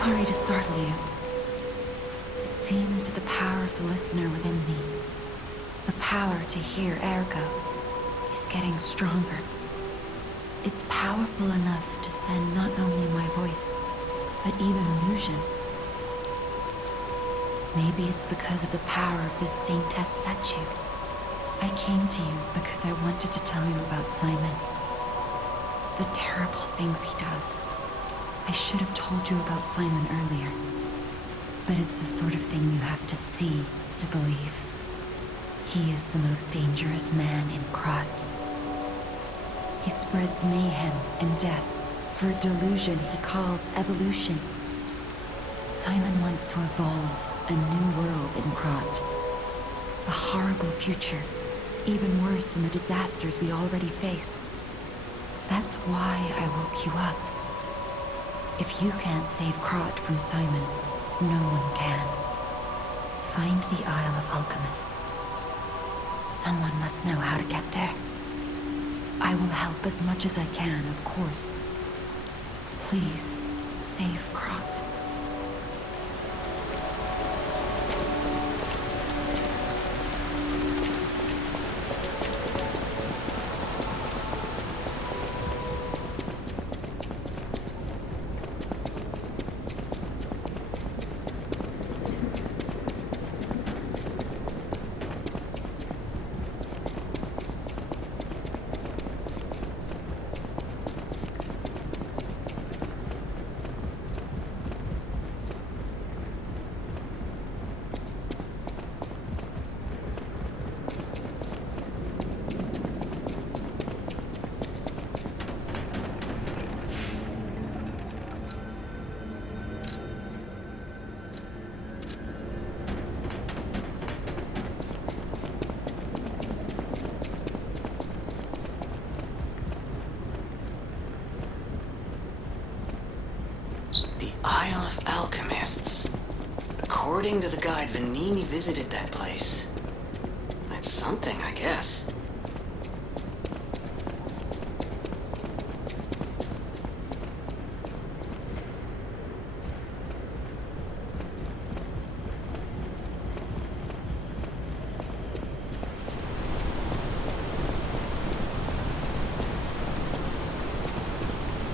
Sorry to startle you. It seems that the power of the listener within me, the power to hear ergo, is getting stronger. It's powerful enough to send not only my voice, but even illusions. Maybe it's because of the power of this saintess statue. I came to you because I wanted to tell you about Simon. The terrible things he does. I should have told you about Simon earlier. But it's the sort of thing you have to see to believe. He is the most dangerous man in Krat. He spreads mayhem and death for a delusion he calls evolution. Simon wants to evolve a new world in Krat. A horrible future, even worse than the disasters we already face. That's why I woke you up. If you can't save Krat from Simon, no one can. Find the Isle of Alchemists. Someone must know how to get there. I will help as much as I can, of course. Please, save Krat. Isle of Alchemists. According to the guide, Vanini visited that place. That's something, I guess.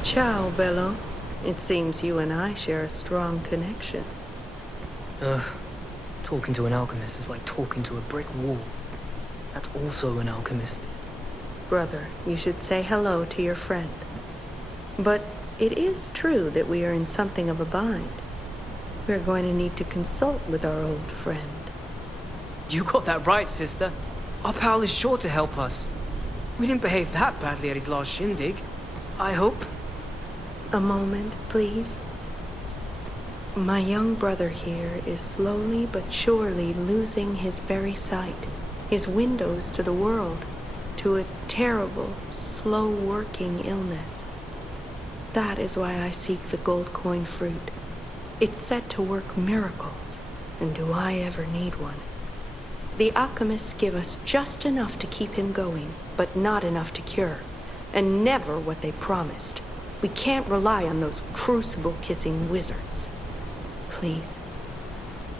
Ciao, Bello. It seems you and I share a strong connection. Talking to an alchemist is like talking to a brick wall. That's also an alchemist. Brother, you should say hello to your friend. But it is true that we are in something of a bind. We're going to need to consult with our old friend. You got that right, sister. Our pal is sure to help us. We didn't behave that badly at his last shindig. I hope. A moment, please. My young brother here is slowly but surely losing his very sight, his windows to the world, to a terrible, slow-working illness. That is why I seek the gold coin fruit. It's set to work miracles, and do I ever need one? The alchemists give us just enough to keep him going, but not enough to cure, and never what they promised. We can't rely on those crucible-kissing wizards. Please,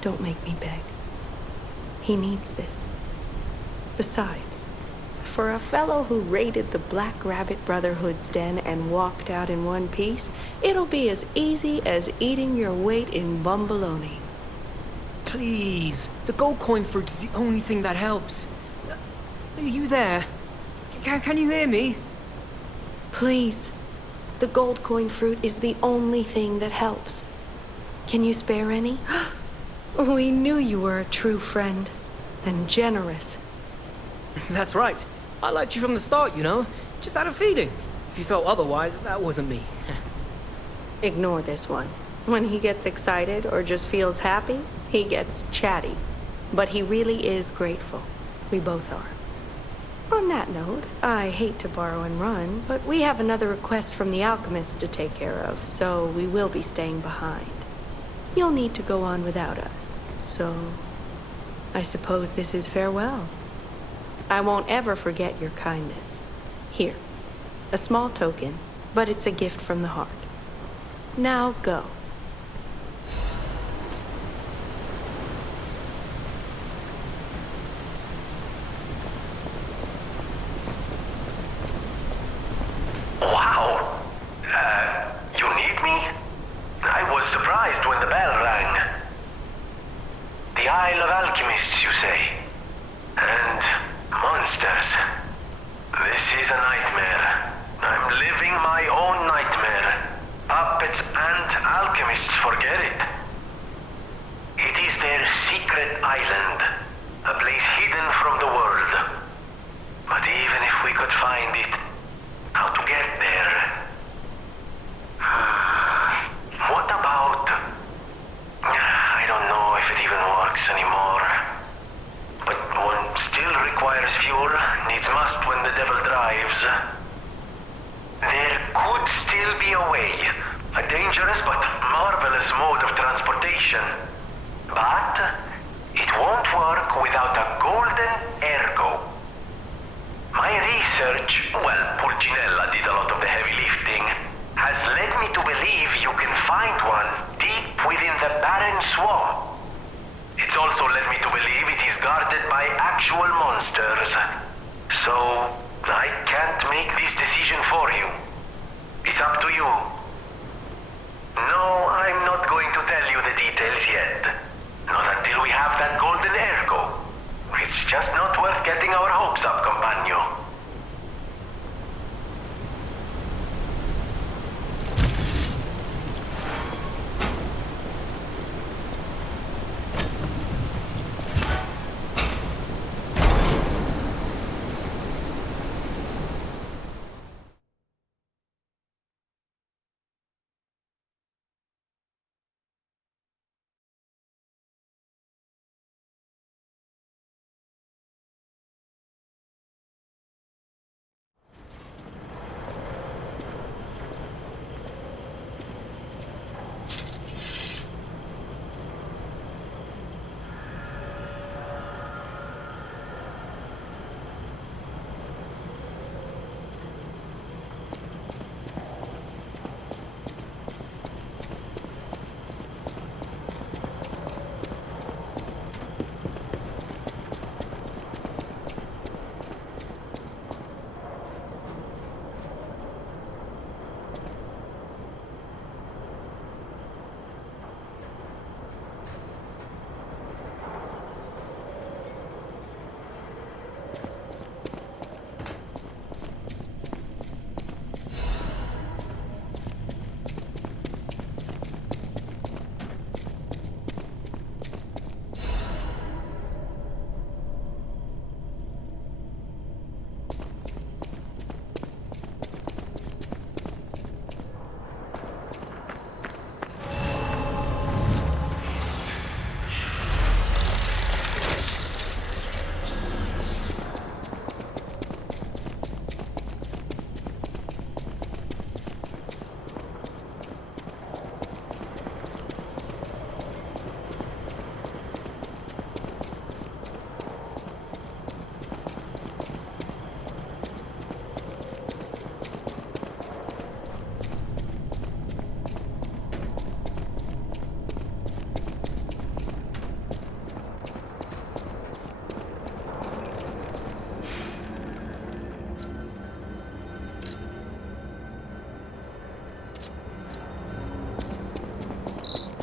don't make me beg. He needs this. Besides, for a fellow who raided the Black Rabbit Brotherhood's den and walked out in one piece, it'll be as easy as eating your weight in bumbaloni. Please, the gold coin fruit is the only thing that helps. Are you there? Can you hear me? Please. The gold coin fruit is the only thing that helps. Can you spare any? We knew you were a true friend, and generous. That's right. I liked you from the start, you know. Just had a feeling. If you felt otherwise, that wasn't me. Ignore this one. When he gets excited or just feels happy, he gets chatty. But he really is grateful. We both are. On that note, I hate to borrow and run, but we have another request from the alchemist to take care of, so we will be staying behind. You'll need to go on without us, so I suppose this is farewell. I won't ever forget your kindness. Here, a small token, but it's a gift from the heart. Now go. alchemists forget it. It is their secret island, a place hidden from the world. But even if we could find it, how to get there? What about... I don't know if it even works anymore. But one still requires fuel, needs must when the devil drives. There could still be a way, a dangerous but marvelous mode of transportation. But it won't work without a golden ergo. My research, well, Pulcinella did a lot of the heavy lifting, has led me to believe you can find one deep within the barren swamp. It's also led me to believe it is guarded by actual monsters. So, I can't make this decision for you. It's up to you. No, I'm not going to tell you the details yet. Not until we have that golden ergo. It's just not worth getting our hopes up, compagno.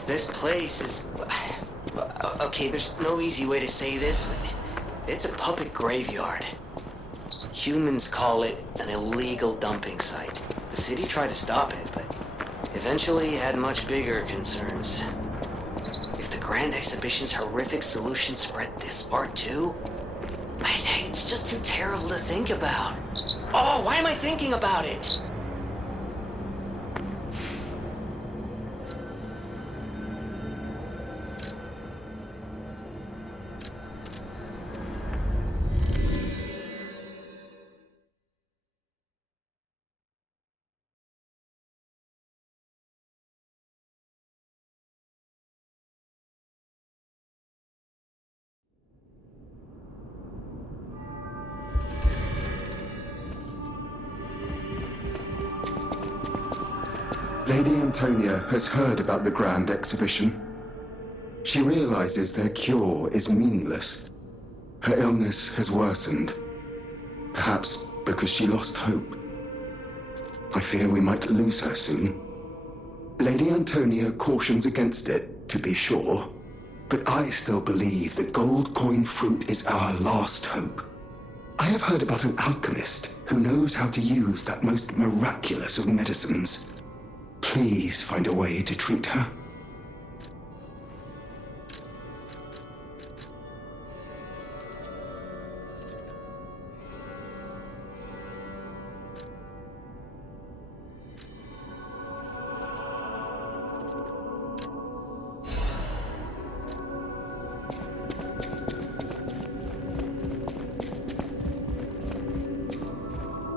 This place is... Okay, there's no easy way to say this, but it's a puppet graveyard. Humans call it an illegal dumping site. The city tried to stop it, but eventually had much bigger concerns. If the Grand Exhibition's horrific solution spread this far too, it's just too terrible to think about. Oh, why am I thinking about it? Lady Antonia has heard about the Grand Exhibition. She realizes their cure is meaningless. Her illness has worsened. Perhaps because she lost hope. I fear we might lose her soon. Lady Antonia cautions against it, to be sure. But I still believe the gold coin fruit is our last hope. I have heard about an alchemist who knows how to use that most miraculous of medicines. Please find a way to treat her.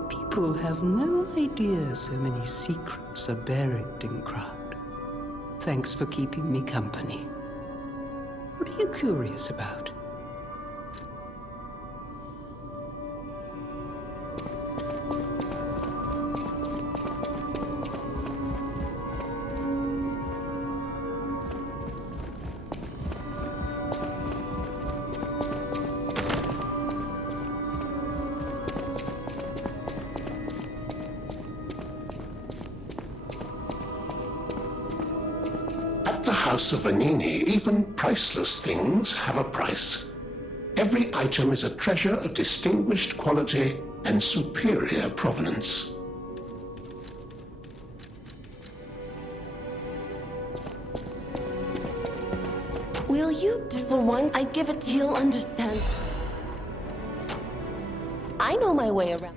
People have no idea so many secrets are buried in crowd. Thanks for keeping me company. What are you curious about? At the House of Vanini, even priceless things have a price. Every item is a treasure of distinguished quality and superior provenance. Will you do for once? I give it, he'll understand. I know my way around.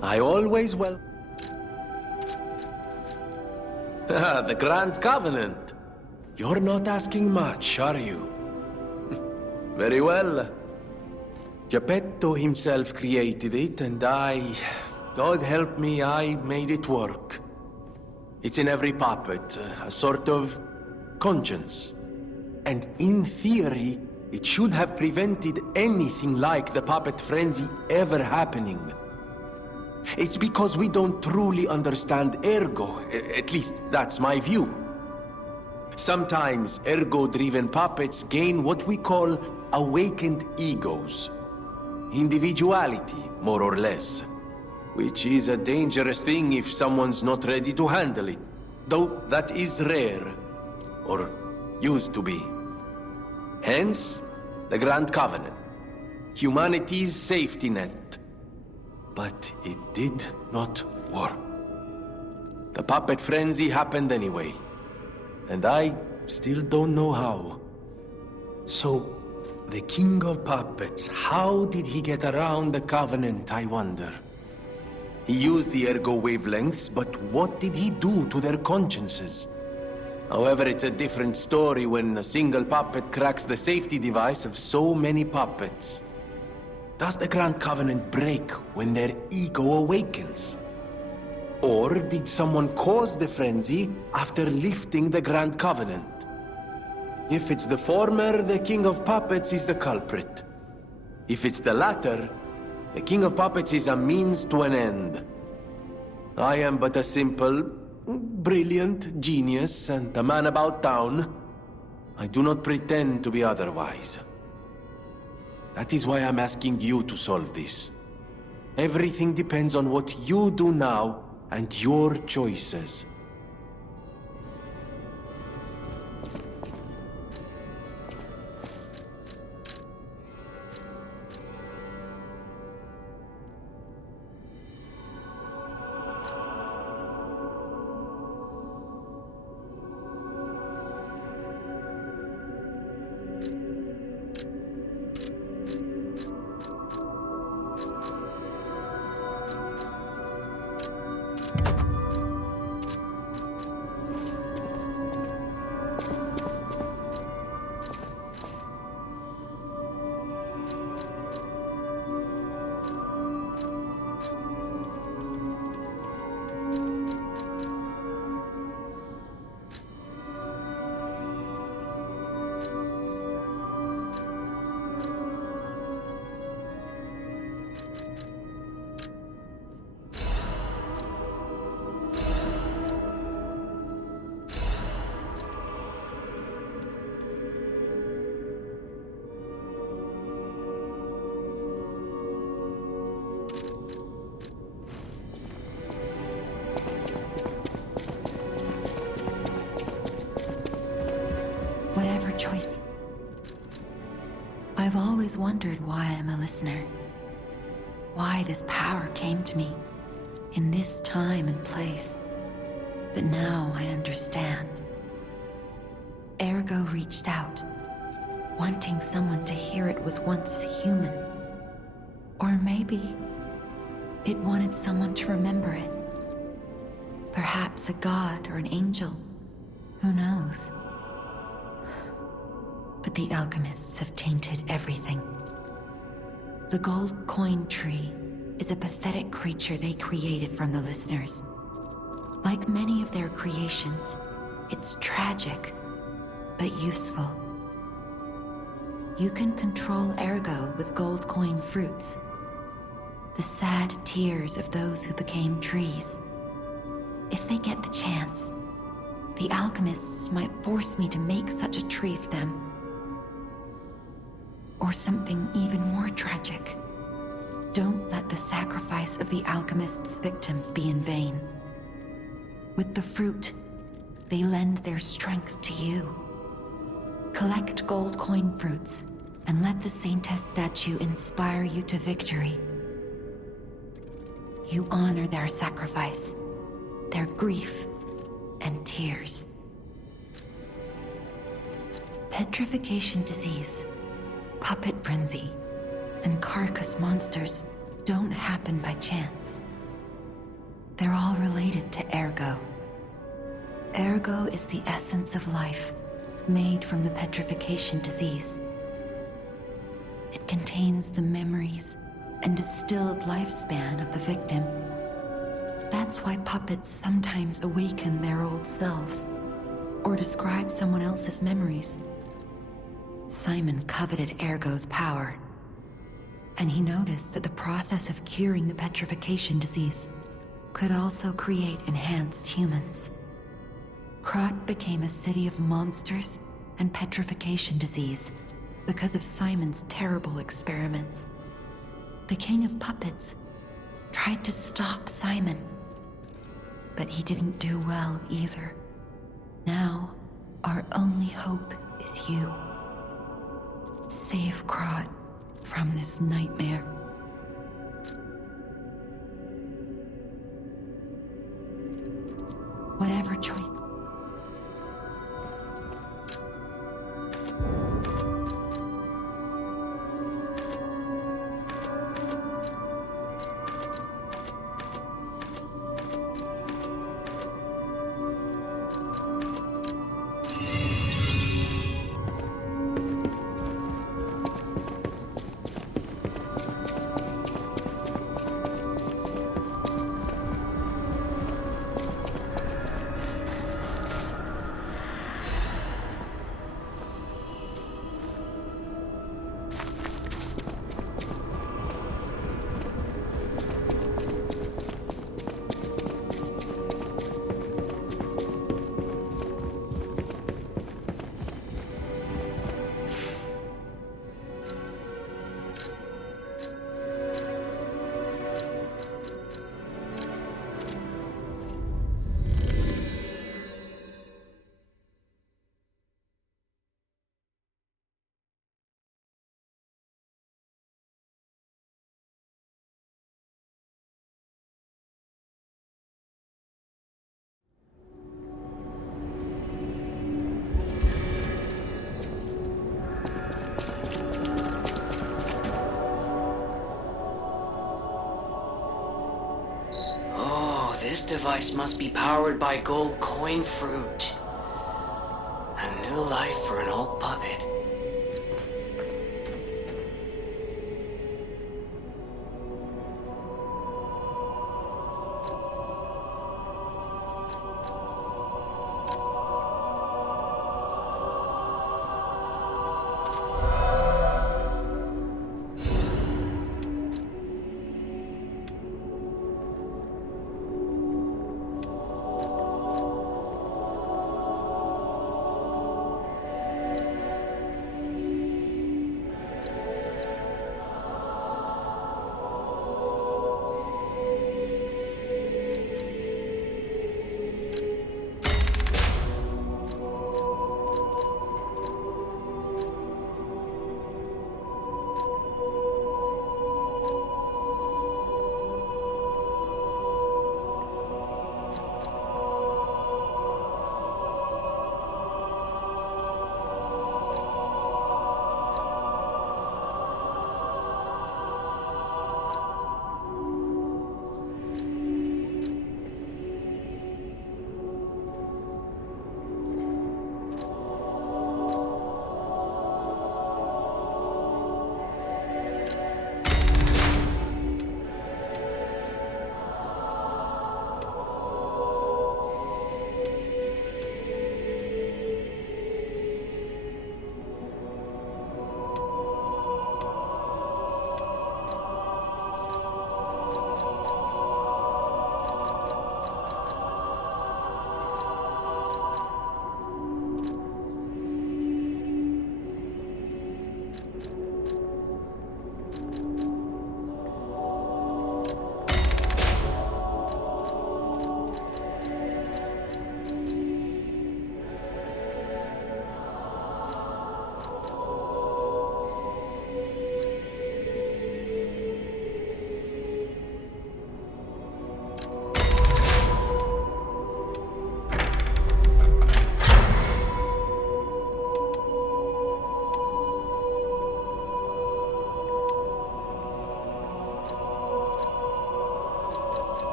I always will. The Grand Covenant. You're not asking much, are you? Very well. Geppetto himself created it, and God help me, I made it work. It's in every puppet, a sort of conscience. And in theory, it should have prevented anything like the puppet frenzy ever happening. It's because we don't truly understand ergo, at least that's my view. Sometimes ergo-driven puppets gain what we call awakened egos. Individuality, more or less. Which is a dangerous thing if someone's not ready to handle it. Though that is rare. Or used to be. Hence, the Grand Covenant. Humanity's safety net. But it did not work. The puppet frenzy happened anyway. And I still don't know how. So, the King of Puppets, how did he get around the Covenant, I wonder? He used the ergo wavelengths, but what did he do to their consciences? However, it's a different story when a single puppet cracks the safety device of so many puppets. Does the Grand Covenant break when their ego awakens? Or did someone cause the frenzy after lifting the Grand Covenant? If it's the former, the King of Puppets is the culprit. If it's the latter, the King of Puppets is a means to an end. I am but a simple, brilliant genius and a man about town. I do not pretend to be otherwise. That is why I'm asking you to solve this. Everything depends on what you do now and your choices. always wondered why I'm a listener. Why this power came to me in this time and place. But now I understand. Ergo reached out, wanting someone to hear it was once human. Or maybe it wanted someone to remember it. Perhaps a god or an angel. Who knows? But the alchemists have tainted everything. The gold coin tree is a pathetic creature they created from the listeners. Like many of their creations, it's tragic, but useful. You can control Ergo with gold coin fruits, the sad tears of those who became trees. If they get the chance, the alchemists might force me to make such a tree for them. Or something even more tragic. Don't let the sacrifice of the alchemists' victims be in vain. With the fruit, they lend their strength to you. Collect gold coin fruits and let the Saintess statue inspire you to victory. You honor their sacrifice, their grief, and tears. Petrification disease, puppet frenzy, and carcass monsters don't happen by chance. They're all related to Ergo. Ergo is the essence of life, made from the petrification disease. It contains the memories and distilled lifespan of the victim. That's why puppets sometimes awaken their old selves, or describe someone else's memories. Simon coveted Ergo's power, and he noticed that the process of curing the petrification disease could also create enhanced humans. Krat became a city of monsters and petrification disease because of Simon's terrible experiments. The king of puppets tried to stop Simon, but he didn't do well either. Now, our only hope is you. Save Krat from this nightmare. Whatever choice. This device must be powered by gold coin fruit. A new life for an old puppet.